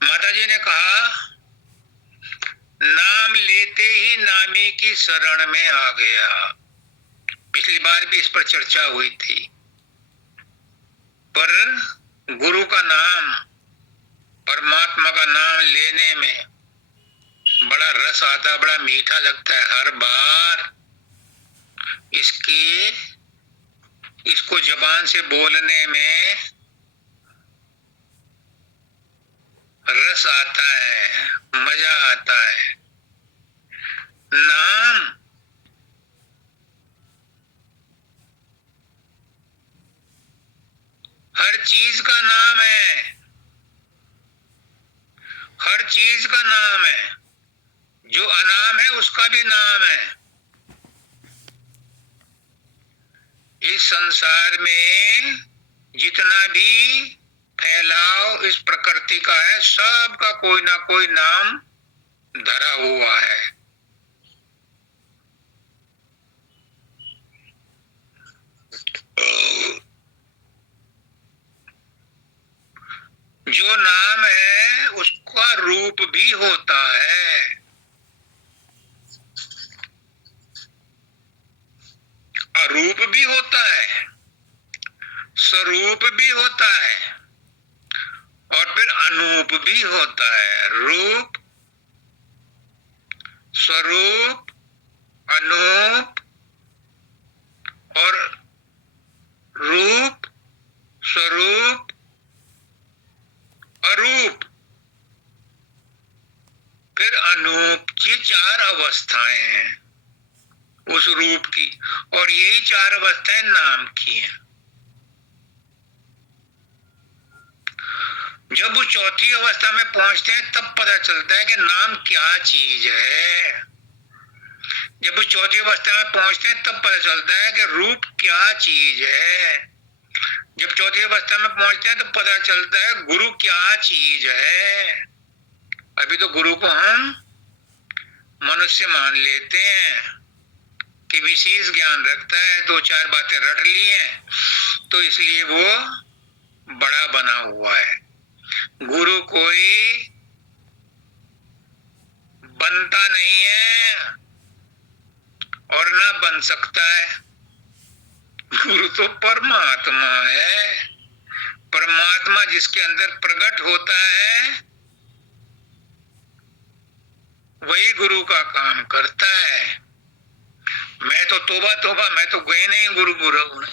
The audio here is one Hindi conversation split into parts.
माता जी ने कहा, नाम लेते ही नामी की शरण में आ गया। पिछली बार भी इस पर चर्चा हुई थी। पर गुरु का नाम, परमात्मा का नाम लेने में बड़ा रस आता, बड़ा मीठा लगता है। हर बार इसको जबान से बोलने में रस आता है, मजा आता है। नाम हर चीज का नाम है, हर चीज का नाम है। जो अनाम है उसका भी नाम है। इस संसार में जितना भी फैलाव इस प्रकृति का है, सबका कोई ना कोई नाम धरा हुआ है। जो नाम है उसका रूप भी होता है, अरूप भी होता है, स्वरूप भी होता है और फिर अनूप भी होता है। रूप, स्वरूप, अनूप और रूप, स्वरूप, अरूप, फिर अनूप। ये चार अवस्थाएं हैं उस रूप की, और यही चार अवस्थाएं नाम की हैं। जब वो चौथी अवस्था में पहुंचते हैं तब पता चलता है कि नाम क्या चीज है। जब वो चौथी अवस्था में पहुंचते हैं तब पता चलता है कि रूप क्या चीज है। जब चौथी अवस्था में पहुंचते हैं तो पता चलता है गुरु क्या चीज है। अभी तो गुरु को हम मनुष्य मान लेते हैं कि विशेष ज्ञान रखता है, दो चार बातें रट ली हैं तो इसलिए वो बड़ा बना हुआ है। गुरु कोई बनता नहीं है और ना बन सकता है। गुरु तो परमात्मा है। परमात्मा जिसके अंदर प्रकट होता है वही गुरु का काम करता है। मैं तो तोबा तोबा, मैं तो गए नहीं गुरु गुरु,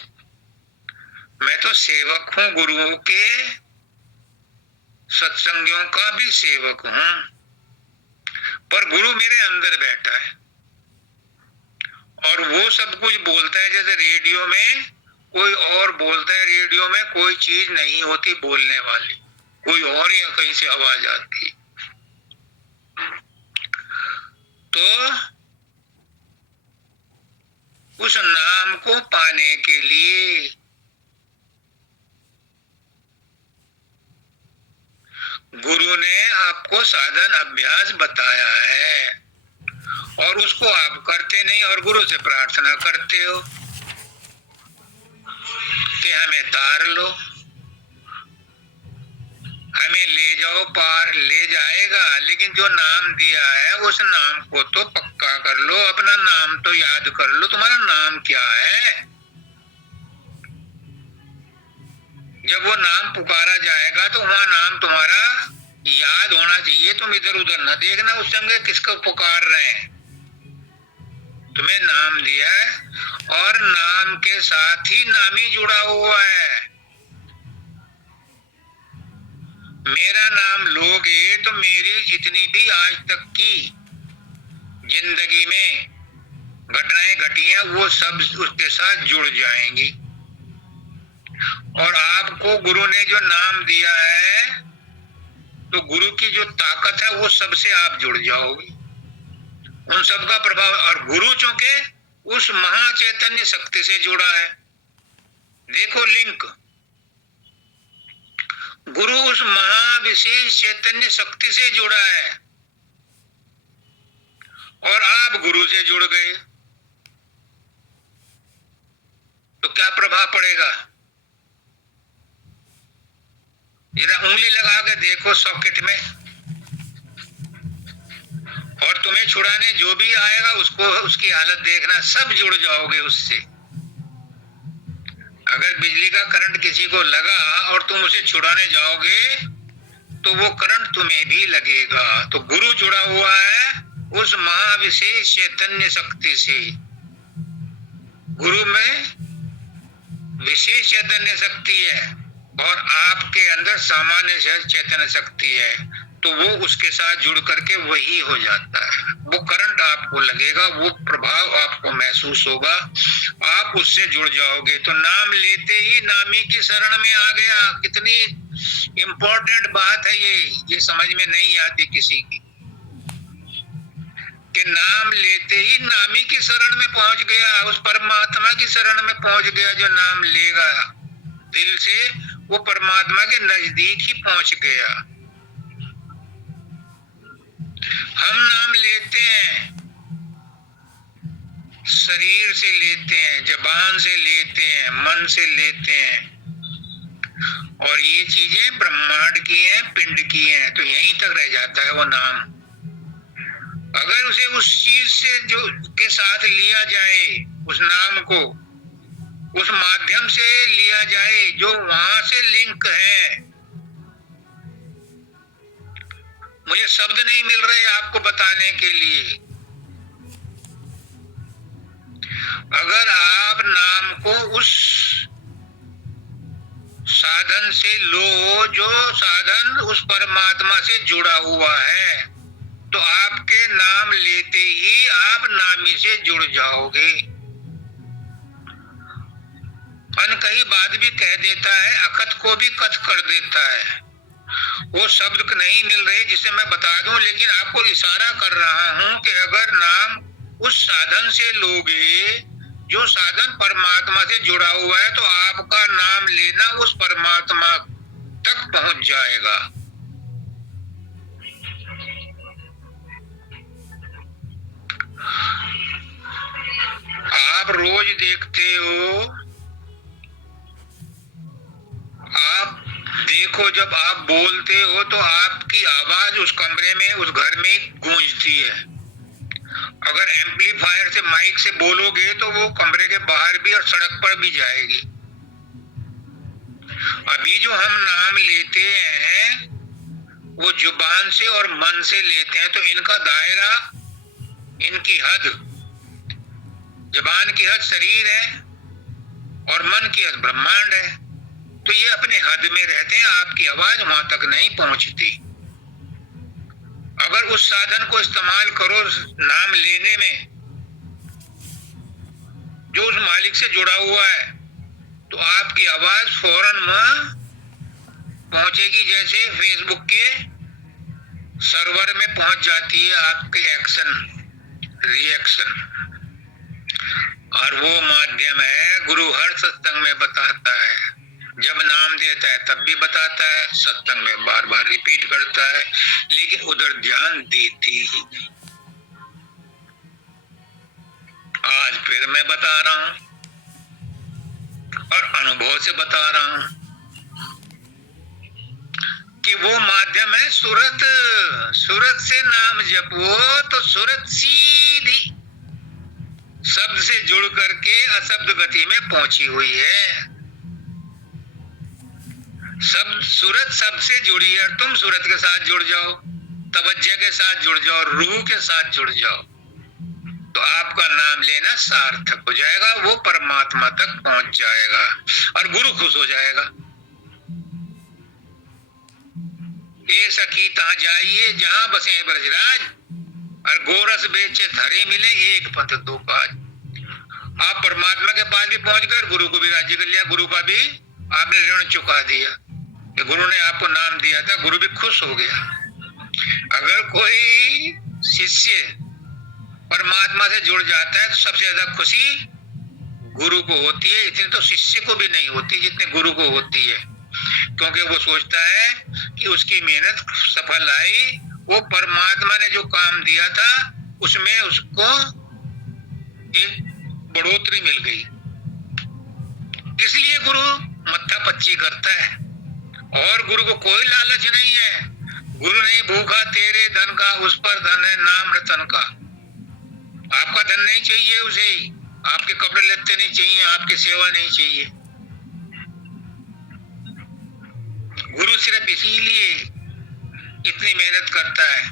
मैं तो सेवक हूं, गुरुओं के सत्संगियों का भी सेवक हूं। पर गुरु मेरे अंदर बैठा है और वो सब कुछ बोलता है। जैसे रेडियो में कोई और बोलता है, रेडियो में कोई चीज नहीं होती बोलने वाली, कोई और ही कहीं से आवाज आती। तो उस नाम को पाने के लिए गुरु ने आपको साधन अभ्यास बताया है और उसको आप करते नहीं और गुरु से प्रार्थना करते हो कि हमें तार लो, हमें ले जाओ पार। ले जाएगा, लेकिन जो नाम दिया है उस नाम को तो पक्का कर लो। अपना नाम तो याद कर लो, तुम्हारा नाम क्या है। जब वो नाम पुकारा जाएगा तो वहां नाम तुम्हारा याद होना चाहिए। तुम इधर उधर न देखना उस समय किसको पुकार रहे हैं। तुम्हें नाम दिया है और नाम के साथ ही नामी जुड़ा हुआ है। मेरा नाम लोगे तो मेरी जितनी भी आज तक की जिंदगी में घटनाएं घटी हैं वो सब उसके साथ जुड़ जाएंगी। और आपको गुरु ने जो नाम दिया है तो गुरु की जो ताकत है वो सबसे आप जुड़ जाओगे, उन सब का प्रभाव। और गुरु चूंकि उस महाचैतन्य शक्ति से जुड़ा है। देखो लिंक, गुरु उस महाविशेष चैतन्य शक्ति से जुड़ा है और आप गुरु से जुड़ गए तो क्या प्रभाव पड़ेगा। जरा उंगली लगा के देखो सॉकेट में, और तुम्हें छुड़ाने जो भी आएगा उसको, उसकी हालत देखना, सब जुड़ जाओगे उससे। अगर बिजली का करंट किसी को लगा और तुम उसे छुड़ाने जाओगे तो वो करंट तुम्हें भी लगेगा। तो गुरु जुड़ा हुआ है उस महाविशेष चैतन्य शक्ति से। गुरु में विशेष चैतन्य शक्ति है और आपके अंदर सामान्य चैतन्य शक्ति है, तो वो उसके साथ जुड़ करके वही हो जाता है। वो करंट आपको लगेगा, वो प्रभाव आपको महसूस होगा, आप उससे जुड़ जाओगे। तो नाम लेते ही नामी की शरण में आ गया। कितनी इंपॉर्टेंट बात है ये समझ में नहीं आती किसी की, कि नाम लेते ही नामी की शरण में पहुंच गया, उस परमात्मा की शरण में पहुंच गया। जो नाम लेगा दिल से वो परमात्मा के नजदीक ही पहुंच गया। हम नाम लेते हैं, शरीर से लेते हैं, जबान से लेते हैं, मन से लेते हैं, और ये चीजें ब्रह्मांड की हैं, पिंड की हैं, तो यहीं तक रह जाता है वो नाम। अगर उसे उस चीज से जो के साथ लिया जाए, उस नाम को उस माध्यम से लिया जाए जो वहां से लिंक है। मुझे शब्द नहीं मिल रहे आपको बताने के लिए। अगर आप नाम को उस साधन से लो जो साधन उस परमात्मा से जुड़ा हुआ है, तो आपके नाम लेते ही आप नामी से जुड़ जाओगे। अनकही बात भी कह देता है, अकथ को भी कथ कर देता है। वो शब्द नहीं मिल रहे जिसे मैं बता दूं, लेकिन आपको इशारा कर रहा हूं कि अगर नाम उस साधन से लोगे जो साधन परमात्मा से जुड़ा हुआ है, तो आपका नाम लेना उस परमात्मा तक पहुंच जाएगा। आप रोज देखते हो, आप देखो जब आप बोलते हो तो आपकी आवाज उस कमरे में, उस घर में गूंजती है। अगर एम्पलीफायर से, माइक से बोलोगे तो वो कमरे के बाहर भी और सड़क पर भी जाएगी। अभी जो हम नाम लेते हैं वो जुबान से और मन से लेते हैं, तो इनका दायरा, इनकी हद, जुबान की हद शरीर है और मन की हद ब्रह्मांड है। तो ये अपने हद में रहते हैं, आपकी आवाज वहां तक नहीं पहुंचती। अगर उस साधन को इस्तेमाल करो नाम लेने में जो उस मालिक से जुड़ा हुआ है, तो आपकी आवाज फौरन वहां पहुंचेगी, जैसे फेसबुक के सर्वर में पहुंच जाती है आपके एक्शन रिएक्शन। और वो माध्यम है, गुरु हर सत्संग में बताता है, जब नाम देता है तब भी बताता है, सत्संग में बार बार रिपीट करता है, लेकिन उधर ध्यान देते ही नहीं। आज फिर मैं बता रहा हूं और अनुभव से बता रहा हूं कि वो माध्यम है सूरत। सूरत से नाम जपो तो सूरत सीधी शब्द से जुड़ करके अशब्द गति में पहुंची हुई है। सब सूरत शब्द से जुड़ी है, तुम सूरत के साथ जुड़ जाओ, तवज्जो के साथ जुड़ जाओ, रूह के साथ जुड़ जाओ, तो आपका नाम लेना सार्थक हो जाएगा, वो परमात्मा तक पहुंच जाएगा और गुरु खुश हो जाएगा। ए सखी तहाँ जाइए जहां बसे ब्रजराज, और गोरस बेचे धरे मिले एक पंथ दो काज। आप परमात्मा के पास भी पहुंच गए, गुरु को भी राजी कर लिया, गुरु का भी आपने ऋण चुका दिया कि गुरु ने आपको नाम दिया था, गुरु भी खुश हो गया। अगर कोई शिष्य परमात्मा से जुड़ जाता है तो सबसे ज्यादा खुशी गुरु को होती है। इतनी तो शिष्य को भी नहीं होती जितने गुरु को होती है, क्योंकि वो सोचता है कि उसकी मेहनत सफल आई, वो परमात्मा ने जो काम दिया था उसमें उसको एक बढ़ोतरी मिल गई, इसलिए गुरु मत्था पच्ची करता है और गुरु को कोई लालच नहीं है। गुरु नहीं भूखा तेरे धन का, उस पर धन है नाम रतन का। आपका धन नहीं चाहिए उसे, आपके कपड़े लत्ते नहीं चाहिए, आपकी सेवा नहीं चाहिए। गुरु सिर्फ इसीलिए इतनी मेहनत करता है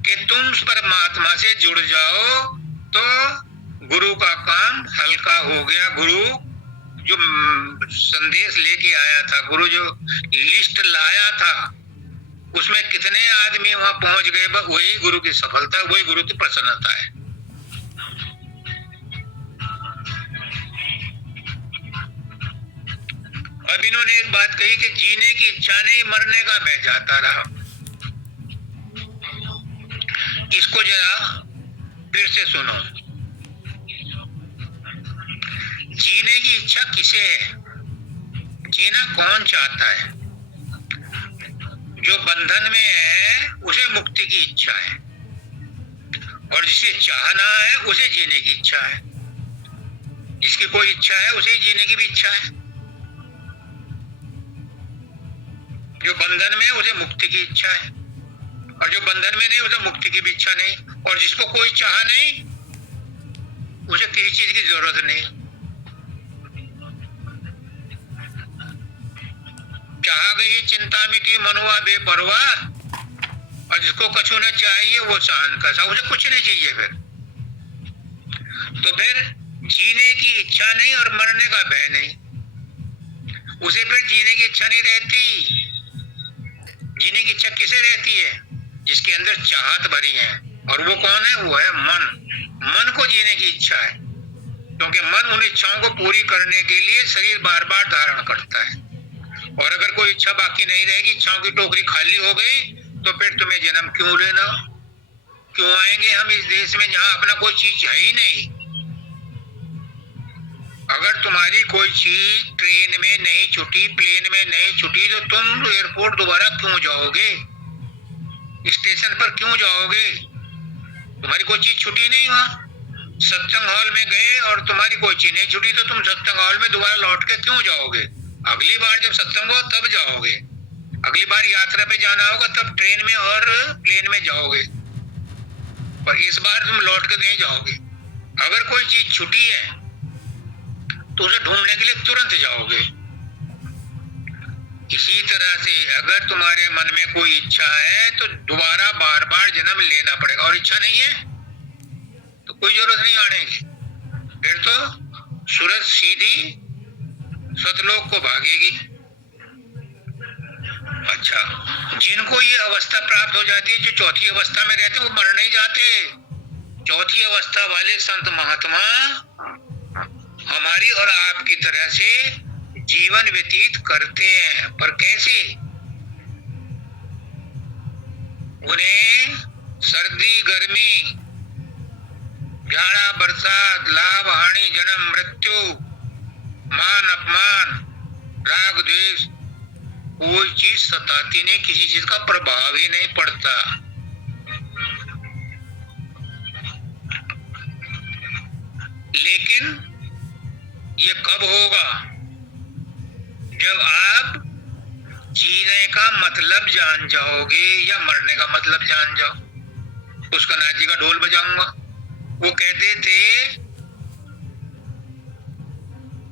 कि तुम परमात्मा से जुड़ जाओ, तो गुरु का काम हल्का हो गया। गुरु जो संदेश लेके आया था, गुरु जो लिस्ट लाया था, उसमें कितने आदमी वहां पहुंच गए, वही गुरु की सफलता, वही गुरु की प्रसन्नता है। अब इन्होंने एक बात कही कि जीने की इच्छा नहीं, मरने का मैं जाता रहा। इसको जरा फिर से सुनो। जीने की इच्छा किसे है? जीना कौन चाहता है? जो बंधन में है उसे मुक्ति की इच्छा है, और जिसे चाहना है उसे जीने की इच्छा है। जिसकी कोई इच्छा है उसे जीने की भी इच्छा है। जो बंधन में है उसे मुक्ति की इच्छा है, और जो बंधन में नहीं उसे मुक्ति की भी इच्छा नहीं। और जिसको कोई चाह नहीं उसे किसी चीज की जरूरत नहीं। चाह गई चिंता मिटी मनुआ बेपरवाह, और जिसको कछु न चाहिए वो शान का सा, उसे कुछ नहीं चाहिए। तो फिर जीने की इच्छा नहीं और मरने का भय नहीं, उसे फिर जीने की इच्छा नहीं रहती। जीने की इच्छा किसे रहती है? जिसके अंदर चाहत भरी है, और वो कौन है? वो है मन। मन को जीने की इच्छा है, क्योंकि मन उन इच्छाओं को पूरी करने के लिए शरीर बार बार धारण करता है। और अगर कोई इच्छा बाकी नहीं रहेगी, इच्छाओं की टोकरी खाली हो गई, तो फिर तुम्हें जन्म क्यों लेना? क्यों आएंगे हम इस देश में जहां अपना कोई चीज है ही नहीं? अगर तुम्हारी कोई चीज ट्रेन में नहीं छूटी, प्लेन में नहीं छूटी, तो तुम एयरपोर्ट दोबारा क्यों जाओगे? स्टेशन पर क्यों जाओगे? तुम्हारी कोई चीज छूटी नहीं वहां। सत्संग हॉल में गए और तुम्हारी कोई चीज नहीं छूटी, तो तुम सत्संग हॉल में दोबारा लौट के क्यों जाओगे? अगली बार जब सत्संग हो तब जाओगे। अगली बार यात्रा पे जाना होगा तब ट्रेन में और प्लेन में जाओगे, पर इस बार तुम लौट के नहीं जाओगे। अगर कोई चीज छूटी है तो उसे ढूंढने के लिए तुरंत जाओगे। इसी तरह से अगर तुम्हारे मन में कोई इच्छा है तो दोबारा बार बार जन्म लेना पड़ेगा, और इच्छा नहीं है तो कोई जरूरत नहीं आने की। फिर तो सूरज सीधी सतलोक को भागेगी। अच्छा, जिनको ये अवस्था प्राप्त हो जाती है, जो चौथी अवस्था में रहते हैं, वो मर नहीं जाते। चौथी अवस्था वाले संत महात्मा हमारी और आपकी तरह से जीवन व्यतीत करते हैं, पर कैसे? उन्हें सर्दी गर्मी, जाड़ा बरसात, लाभ हानि, जन्म मृत्यु, मान अपमान, राग द्वेष, कोई चीज सताती नहीं, किसी चीज का प्रभाव ही नहीं पड़ता। लेकिन ये कब होगा? जब आप जीने का मतलब जान जाओगे या मरने का मतलब जान जाओ। उसका नाजी का ढोल बजाऊंगा। वो कहते थे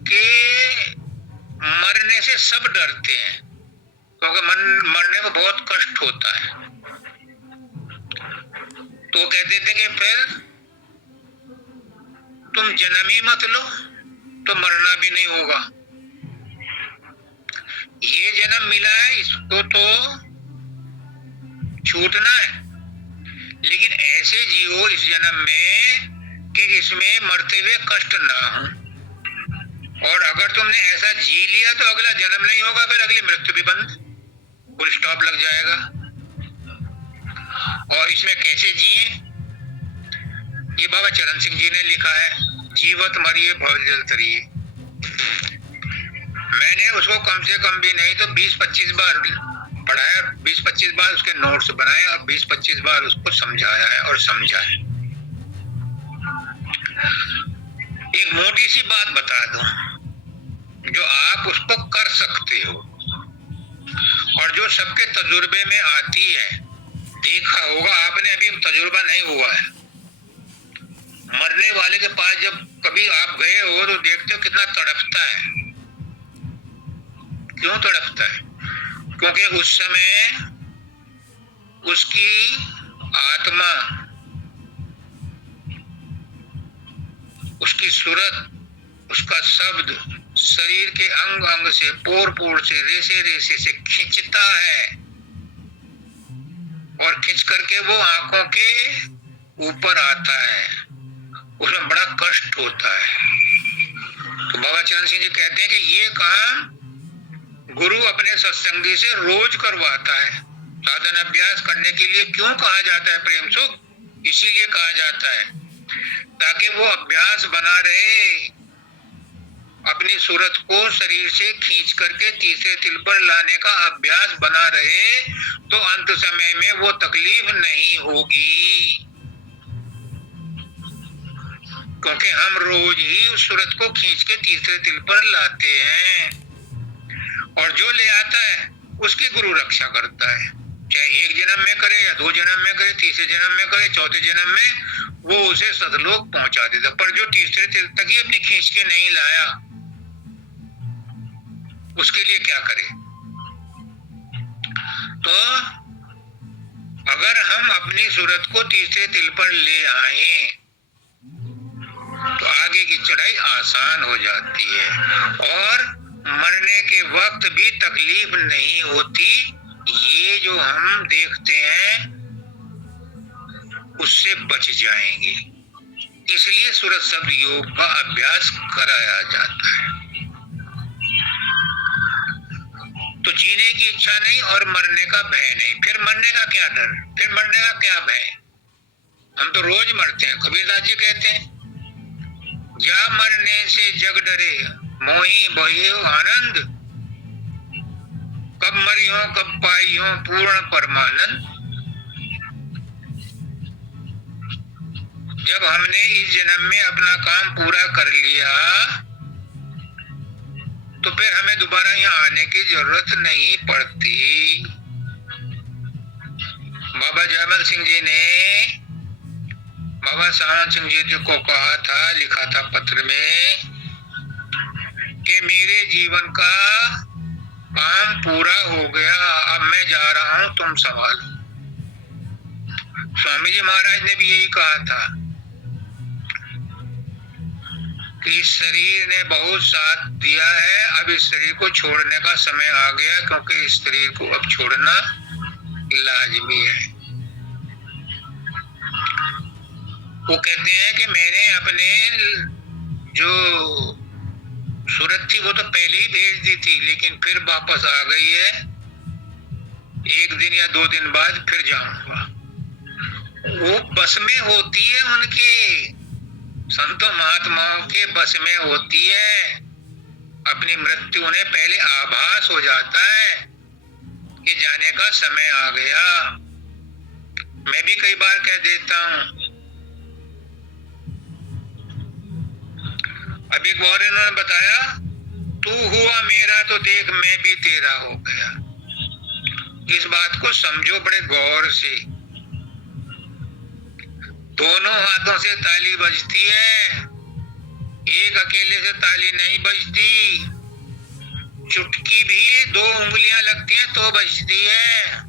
कि मरने से सब डरते हैं, क्योंकि मरने को बहुत कष्ट होता है। तो कहते थे कि फिर तुम जन्म ही मत लो तो मरना भी नहीं होगा। ये जन्म मिला है, इसको तो छूटना है, लेकिन ऐसे जियो इस जन्म में कि इसमें मरते हुए कष्ट ना हो। और अगर तुमने ऐसा जी लिया तो अगला जन्म नहीं होगा, फिर अगली मृत्यु भी बंद, फुल स्टॉप लग जाएगा। और इसमें कैसे जिए? ये बाबा चरण सिंह जी ने लिखा है, जीवत मरिए भव जल तरिए। मैंने उसको कम से कम भी नहीं तो 20-25 बार पढ़ाया, 20-25 बार उसके नोट्स बनाए और 20-25 बार उसको समझाया है और समझा है। एक मोटी सी बात बता दूं जो आप उसको कर सकते हो, और जो सबके तजुर्बे में आती है। देखा होगा आपने, अभी तजुर्बा नहीं हुआ है। मरने वाले के पास जब कभी आप गए हो तो देखते हो कितना तड़पता है। क्यों तड़पता है? क्योंकि उस समय उसकी आत्मा, उसकी सूरत, उसका शब्द शरीर के अंग अंग से, पोर पोर से, रेसे रेसे से खींचता है और खींच करके वो आंखों के ऊपर आता है। उसमें बड़ा कष्ट होता है। तो बाबा चरण सिंह जी कहते हैं कि ये काम गुरु अपने सत्संगी से रोज करवाता है। साधन अभ्यास करने के लिए क्यों कहा जाता है प्रेम सुख? इसीलिए कहा जाता है ताकि वो अभ्यास बना रहे, अपनी सूरत को शरीर से खींच करके तीसरे तिल पर लाने का अभ्यास बना रहे, तो अंत समय में वो तकलीफ नहीं होगी। क्योंकि हम रोज ही उस सूरत को खींच के तीसरे तिल पर लाते हैं, और जो ले आता है उसकी गुरु रक्षा करता है। चाहे एक जन्म में करे या 2 जन्म में करे, तीसरे जन्म में करे, चौथे जन्म में वो उसे सतलोक पहुंचा देता। पर जो तीसरे तिल तक ही अपनी खींच के नहीं लाया, उसके लिए क्या करे? तो अगर हम अपनी सूरत को तीसरे तिल पर ले आए तो आगे की चढ़ाई आसान हो जाती है और मरने के वक्त भी तकलीफ नहीं होती। ये जो हम देखते हैं उससे बच जाएंगे। इसलिए सूरत शब्द योग का अभ्यास कराया जाता है। तो जीने की इच्छा नहीं और मरने का भय नहीं। फिर मरने का क्या डर, फिर मरने का क्या भय? हम तो रोज मरते हैं। कबीरदास जी कहते हैं, जा मरने से जग डरे, मोही भयो आनंद, कब मरी हो कब पाई हो पूर्ण परमानंद। जब हमने इस जन्म में अपना काम पूरा कर लिया तो फिर हमें दोबारा यहाँ आने की जरूरत नहीं पड़ती। बाबा जयमल सिंह जी ने बाबा सावन सिंह जी को कहा था, लिखा था पत्र में कि मेरे जीवन का काम पूरा हो गया, अब मैं जा रहा हूं, तुम संभालो। स्वामी जी महाराज ने भी यही कहा था कि इस शरीर ने बहुत साथ दिया है, अब इस शरीर को छोड़ने का समय आ गया, क्योंकि इस शरीर को अब छोड़ना लाजमी है। वो कहते हैं कि मैंने अपने जो सूरत थी वो तो पहले ही भेज दी थी, लेकिन फिर वापस आ गई है। 1 दिन या 2 दिन बाद फिर जाऊंगा। वो बस में होती है, उनके संतों महात्माओं के बस में होती है। अपनी मृत्यु उन्हें पहले आभास हो जाता है कि जाने का समय आ गया। मैं भी कई बार कह देता हूं। अब एक और इन्होंने बताया, तू हुआ मेरा तो देख मैं भी तेरा हो गया। इस बात को समझो बड़े गौर से। दोनों हाथों से ताली बजती है, एक अकेले से ताली नहीं बजती। चुटकी भी 2 उंगलियां लगती हैं तो बजती है।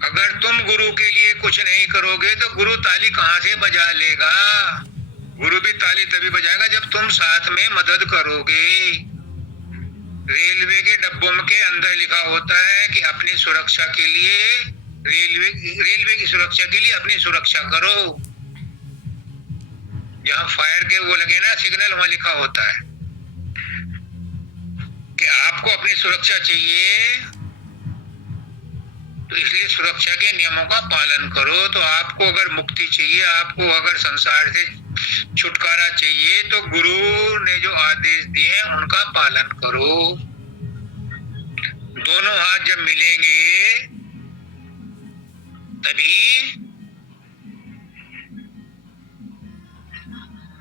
अगर तुम गुरु के लिए कुछ नहीं करोगे तो गुरु ताली कहां से बजा लेगा? गुरु भी ताली तभी बजाएगा जब तुम साथ में मदद करोगे। रेलवे के डब्बों के अंदर लिखा होता है कि अपनी सुरक्षा के लिए, रेलवे की सुरक्षा के लिए अपनी सुरक्षा करो। जहां फायर के वो लगे ना सिग्नल, वहां लिखा होता है कि आपको अपनी सुरक्षा चाहिए, तो इसलिए सुरक्षा के नियमों का पालन करो। तो आपको अगर मुक्ति चाहिए, आपको अगर संसार से छुटकारा चाहिए, तो गुरु ने जो आदेश दिए हैं उनका पालन करो। दोनों हाथ जब मिलेंगे तभी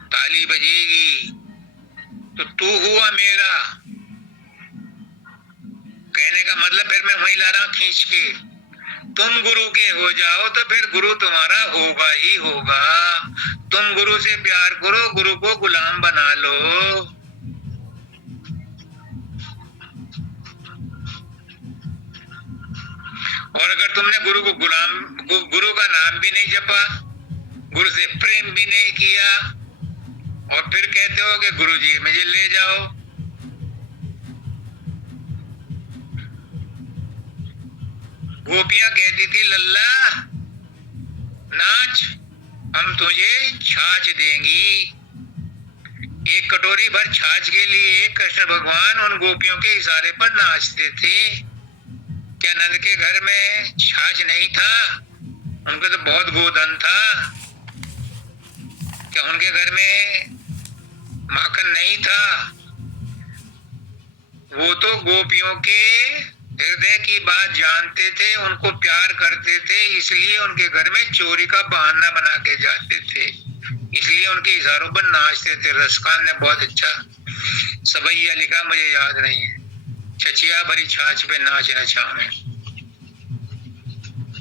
ताली बजेगी। तो तू हुआ मेरा, कहने का मतलब फिर मैं वही ला रहा हूं खींच के, तुम गुरु के हो जाओ तो फिर गुरु तुम्हारा होगा ही होगा। तुम गुरु से प्यार करो, गुरु को गुलाम बना लो। और अगर तुमने गुरु का नाम भी नहीं जपा, गुरु से प्रेम भी नहीं किया, और फिर कहते हो कि गुरु जी मुझे ले जाओ, गोपियां कहती थी लल्ला नाच, हम तुझे छाछ देंगी। एक कटोरी भर छाछ के लिए कृष्ण भगवान उन गोपियों के इशारे पर नाचते थे। क्या नंद के घर में छाछ नहीं था? उनका तो बहुत गोधन था। क्या उनके घर में माखन नहीं था? वो तो गोपियों के हृदय की बात जानते थे, उनको प्यार करते थे, इसलिए उनके घर में चोरी का बहाना बना के जाते थे, इसलिए उनके इशारों पर नाचते थे। रसखान ने बहुत अच्छा सवैया लिखा, मुझे याद नहीं है, छचिया भरी छाछ पे नाच नचावे।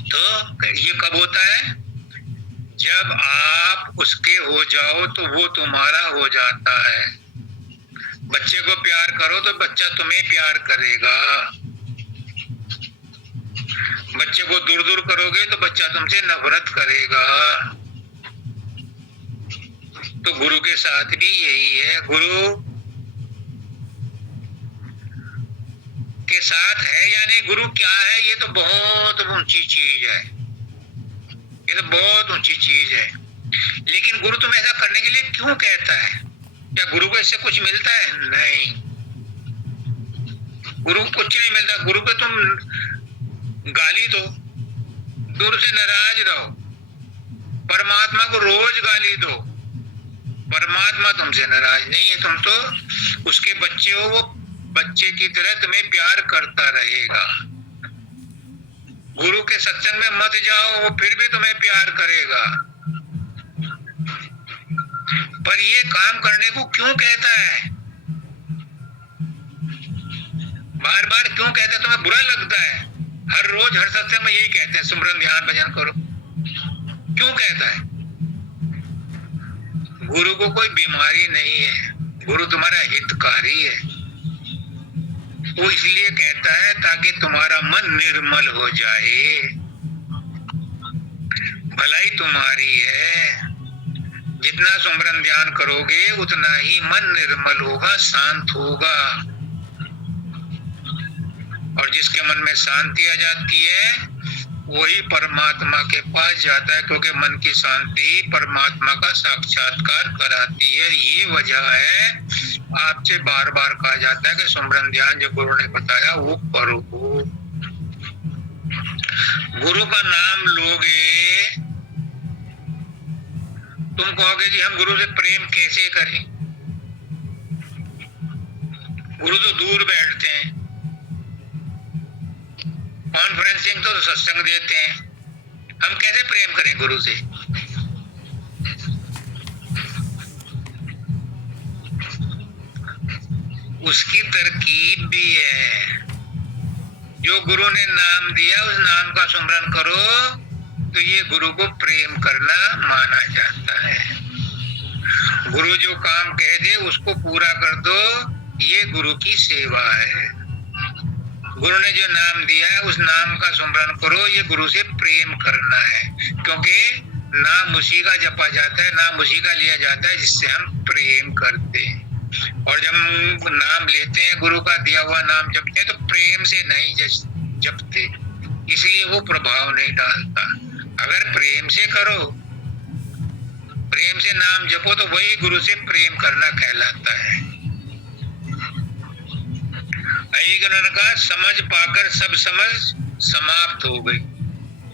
तो ये कब होता है? जब आप उसके हो जाओ तो वो तुम्हारा हो जाता है। बच्चे को प्यार करो तो बच्चा तुम्हें प्यार करेगा। बच्चे को दूर दूर करोगे तो बच्चा तुमसे नफरत करेगा। तो गुरु के साथ भी यही है। गुरु के साथ है यानी गुरु क्या है, ये तो बहुत ऊंची चीज है, ये तो बहुत ऊंची चीज है। लेकिन गुरु तुम ऐसा करने के लिए क्यों कहता है? क्या गुरु को इससे कुछ मिलता है? नहीं, गुरु को कुछ नहीं मिलता। गुरु को तुम गाली दो, गुरु से नाराज रहो, परमात्मा को रोज गाली दो, परमात्मा तुमसे नाराज नहीं है। तुम तो उसके बच्चे हो, वो बच्चे की तरह तुम्हें प्यार करता रहेगा। गुरु के सत्संग में मत जाओ, वो फिर भी तुम्हें प्यार करेगा। पर ये काम करने को क्यों कहता है? बार बार क्यों कहता है? तुम्हें बुरा लगता है? हर रोज हर सत्संग में यही कहते हैं, सिमरन ध्यान भजन करो। क्यों कहता है? गुरु को कोई बीमारी नहीं है, गुरु तुम्हारा हितकारी है। वो इसलिए कहता है ताकि तुम्हारा मन निर्मल हो जाए, भलाई तुम्हारी है। जितना सुमरन ध्यान करोगे उतना ही मन निर्मल होगा, शांत होगा। और जिसके मन में शांति आ जाती है वही परमात्मा के पास जाता है, क्योंकि मन की शांति ही परमात्मा का साक्षात्कार कराती है। ये वजह है आपसे बार बार कहा जाता है कि सुमरन ध्यान जो गुरु ने बताया वो करो। गुरु का नाम लोगे, तुम कहोगे जी हम गुरु से प्रेम कैसे करें? गुरु तो दूर बैठते हैं, कॉन्फ्रेंसिंग तो सत्संग देते हैं, हम कैसे प्रेम करें गुरु से? उसकी तरकीब भी है। जो गुरु ने नाम दिया उस नाम का सुमरन करो तो ये गुरु को प्रेम करना माना जाता है। गुरु जो काम कह दे उसको पूरा कर दो, ये गुरु की सेवा है। गुरु ने जो नाम दिया है उस नाम का सुमरन करो, ये गुरु से प्रेम करना है। क्योंकि नाम उसी का जपा जाता है, नाम उसी का लिया जाता है जिससे हम प्रेम करते हैं। और जब हम नाम लेते हैं, गुरु का दिया हुआ नाम जपते हैं, तो प्रेम से नहीं जपते, इसलिए वो प्रभाव नहीं डालता। अगर प्रेम से करो, प्रेम से नाम जपो, तो वही गुरु से प्रेम करना कहलाता है। उन्होंने कहा समझ पाकर सब समझ समाप्त हो गई,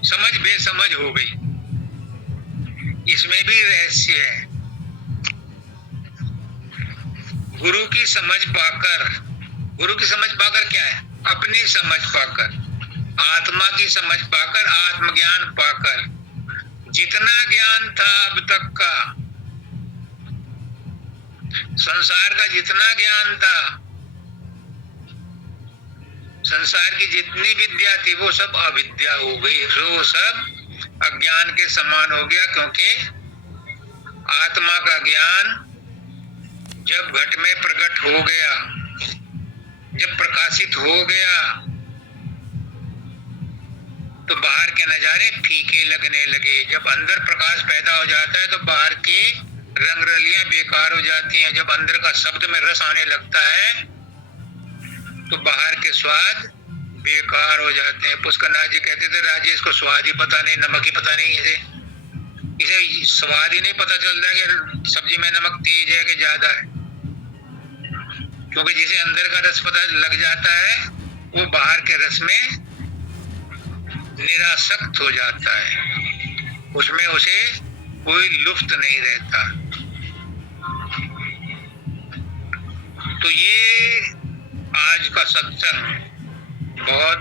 समझ बेसमझ हो गई। इसमें भी रहस्य है। गुरु की समझ पाकर, गुरु की समझ पाकर क्या है? अपनी समझ पाकर, आत्मा की समझ पाकर, आत्मज्ञान पाकर, जितना ज्ञान था अब तक का संसार का जितना ज्ञान था, संसार की जितनी विद्या थी, वो सब अविद्या हो गई, वो सब अज्ञान के समान हो गया। क्योंकि आत्मा का ज्ञान जब घट में प्रकट हो गया, जब प्रकाशित हो गया, तो बाहर के नजारे फीके लगने लगे। जब अंदर प्रकाश पैदा हो जाता है तो बाहर के रंग रलियां बेकार हो जाती हैं। जब अंदर का शब्द में रस आने लगता है तो बाहर के स्वाद बेकार हो जाते हैं। पुष्करनाथ जी कहते थे, राजेश को स्वाद ही पता नहीं, नमक ही पता नहीं, इसे स्वाद ही नहीं पता चलता है कि सब्जी में नमक तेज है कि ज्यादा है। क्योंकि जिसे अंदर का रस पता लग जाता है, वो बाहर के रस में निरासक्त हो जाता है, उसमें उसे कोई लुफ्त नहीं रहता। तो ये आज का सत्संग बहुत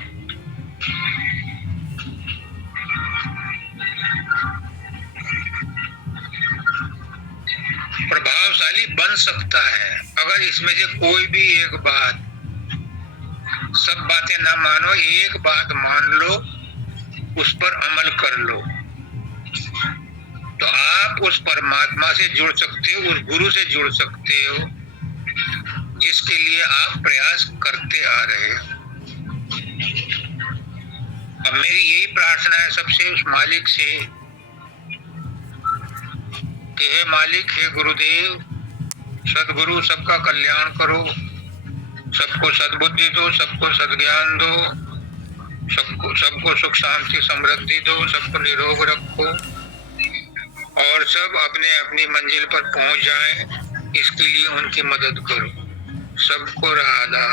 प्रभावशाली बन सकता है अगर इसमें से कोई भी एक बात, सब बातें ना मानो, एक बात मान लो, उस पर अमल कर लो, तो आप उस परमात्मा से जुड़ सकते हो, उस गुरु से जुड़ सकते हो जिसके लिए आप प्रयास करते आ रहे हो। अब मेरी यही प्रार्थना है सबसे, उस मालिक से कि हे मालिक, हे गुरुदेव, सदगुरु सबका कल्याण करो, सबको सद्बुद्धि दो, सबको सद्ज्ञान दो, सबको सुख शांति समृद्धि दो, सबको निरोग रखो और सब अपने अपनी मंजिल पर पहुंच जाएं, इसके लिए उनकी मदद करो। सबको राधा।